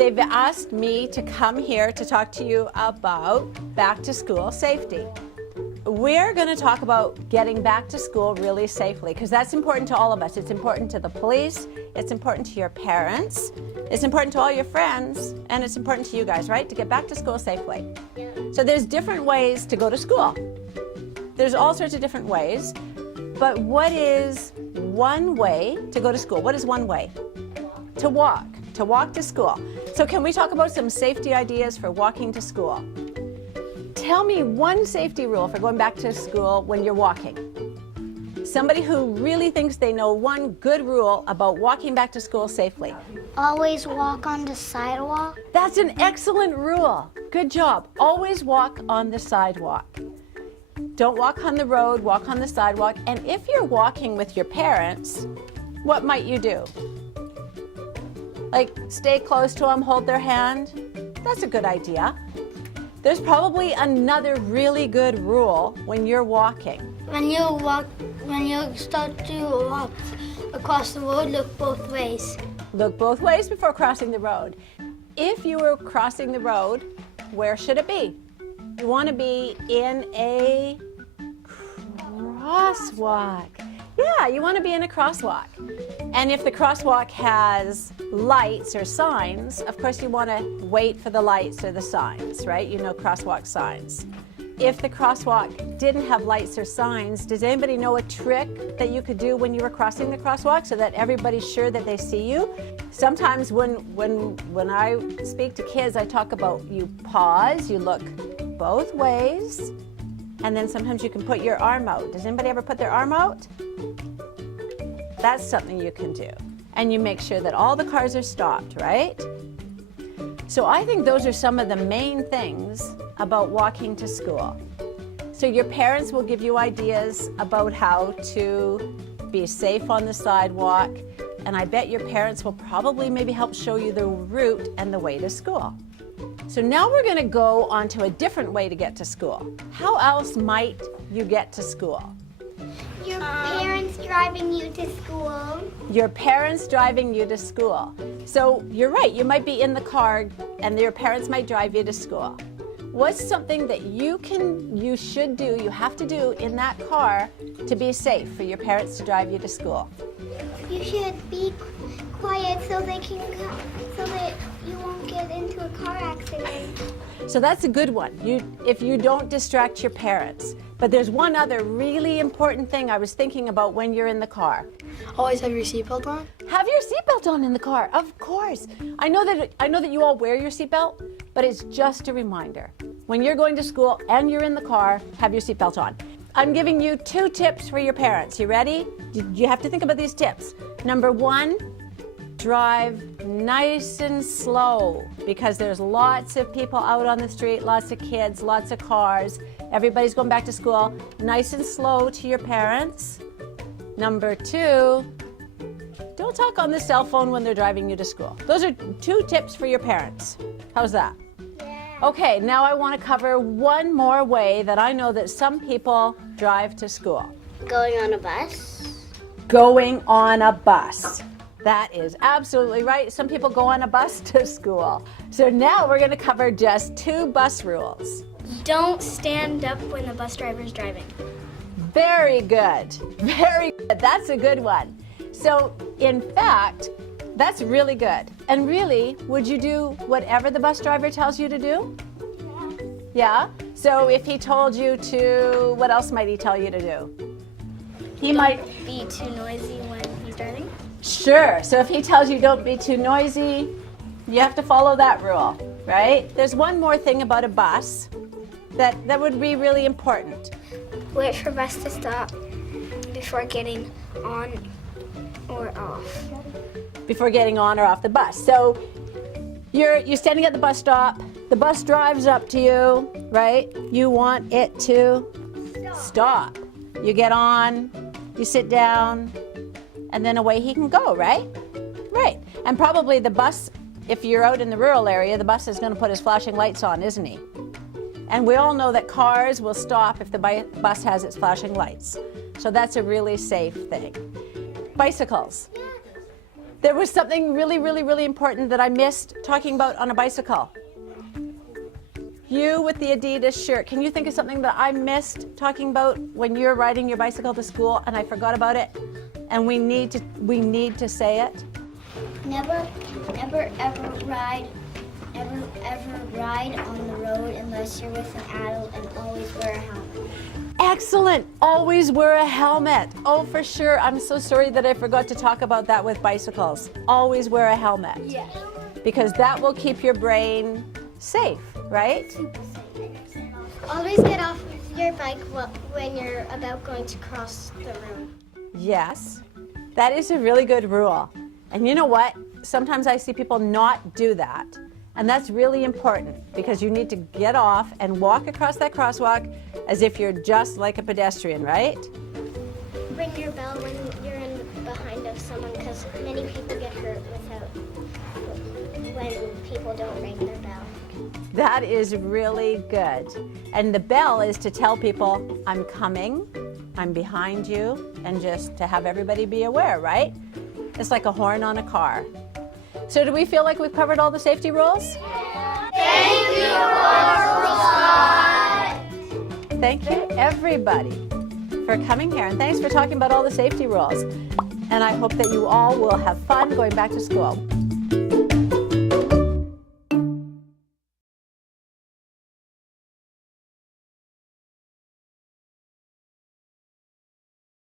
They've asked me to come here to talk to you about back to school safety. We're going to talk about getting back to school really safely because that's important to all of us. It's important to the police, it's important to your parents, it's important to all your friends, and it's important to you guys, right? To get back to school safely. Yeah. So there's different ways to go to school. There's all sorts of different ways, but what is one way to go to school? What is one way? To walk to school. So can we talk about some safety ideas for walking to school? Tell me one safety rule for going back to school when you're walking. Somebody who really thinks they know one good rule about walking back to school safely. Always walk on the sidewalk. That's an excellent rule. Good job. Always walk on the sidewalk. Don't walk on the road, walk on the sidewalk. And if you're walking with your parents, what might you do? Like stay close to them, hold their hand? That's a good idea. There's probably another really good rule when you're walking. When you start to walk across the road, look both ways. Look both ways before crossing the road. If you were crossing the road, where should it be? You want to be in a crosswalk. Yeah, you want to be in a crosswalk. And if the crosswalk has lights or signs, of course you want to wait for the lights or the signs, right? You know crosswalk signs. If the crosswalk didn't have lights or signs, does anybody know a trick that you could do when you were crossing the crosswalk so that everybody's sure that they see you? Sometimes when I speak to kids, I talk about you pause, you look both ways, and then sometimes you can put your arm out. Does anybody ever put their arm out? That's something you can do. And you make sure that all the cars are stopped, right? So I think those are some of the main things about walking to school. So your parents will give you ideas about how to be safe on the sidewalk, and I bet your parents will probably maybe help show you the route and the way to school. So now we're going to go on to a different way to get to school. How else might you get to school? Your parents driving you to school. Your parents driving you to school. So you're right, you might be in the car and your parents might drive you to school. What's something that you should do, you have to do in that car to be safe for your parents to drive you to school? You should be quiet so that you won't get into a car accident. So that's a good one, if you don't distract your parents. But there's one other really important thing I was thinking about when you're in the car. Always have your seatbelt on? Have your seatbelt on in the car, of course. I know that you all wear your seatbelt, but it's just a reminder. When you're going to school and you're in the car, have your seatbelt on. I'm giving you 2 tips for your parents. You ready? You have to think about these tips. Number 1, drive nice and slow because there's lots of people out on the street, lots of kids, lots of cars. Everybody's going back to school. Nice and slow to your parents. Number 2, don't talk on the cell phone when they're driving you to school. Those are 2 tips for your parents. How's that? Yeah. Okay, now I want to cover one more way that I know that some people drive to school. Going on a bus. Going on a bus. That is absolutely right. Some people go on a bus to school. So now we're going to cover just 2 bus rules. Don't stand up when the bus driver is driving. Very good. Very good. That's a good one. So, in fact, that's really good. And really, would you do whatever the bus driver tells you to do? Yeah? So if he told you to, what else might he tell you to do? He might Be too noisy when he's driving. Sure. So if he tells you don't be too noisy, you have to follow that rule, right? There's one more thing about a bus that would be really important. Wait for bus to stop before getting on or off. Before getting on or off the bus. So you're standing at the bus stop, the bus drives up to you, right? You want it to stop. You get on, you sit down, and then away he can go, right? Right. And probably the bus, if you're out in the rural area, the bus is going to put his flashing lights on, isn't he? And we all know that cars will stop if the bus has its flashing lights. So that's a really safe thing. Bicycles. There was something really, really, really important that I missed talking about on a bicycle. You with the Adidas shirt. Can you think of something that I missed talking about when you're riding your bicycle to school and I forgot about it? And we need to say it. Never ever ride on the road unless you're with an adult, and always wear a helmet. Excellent. Always wear a helmet. Oh, for sure. I'm so sorry that I forgot to talk about that with bicycles. Always wear a helmet. Yeah. Because that will keep your brain safe, right? Always get off your bike when you're about going to cross the road. Yes. That is a really good rule. And you know what? Sometimes I see people not do that. And that's really important because you need to get off and walk across that crosswalk as if you're just like a pedestrian, right? Ring your bell when you're in behind of someone, because many people get hurt when people don't ring their bell. That is really good. And the bell is to tell people, I'm coming, I'm behind you, and just to have everybody be aware, right? It's like a horn on a car. So do we feel like we've covered all the safety rules? Thank you, Laurel Scott. Thank you, everybody, for coming here. And thanks for talking about all the safety rules. And I hope that you all will have fun going back to school.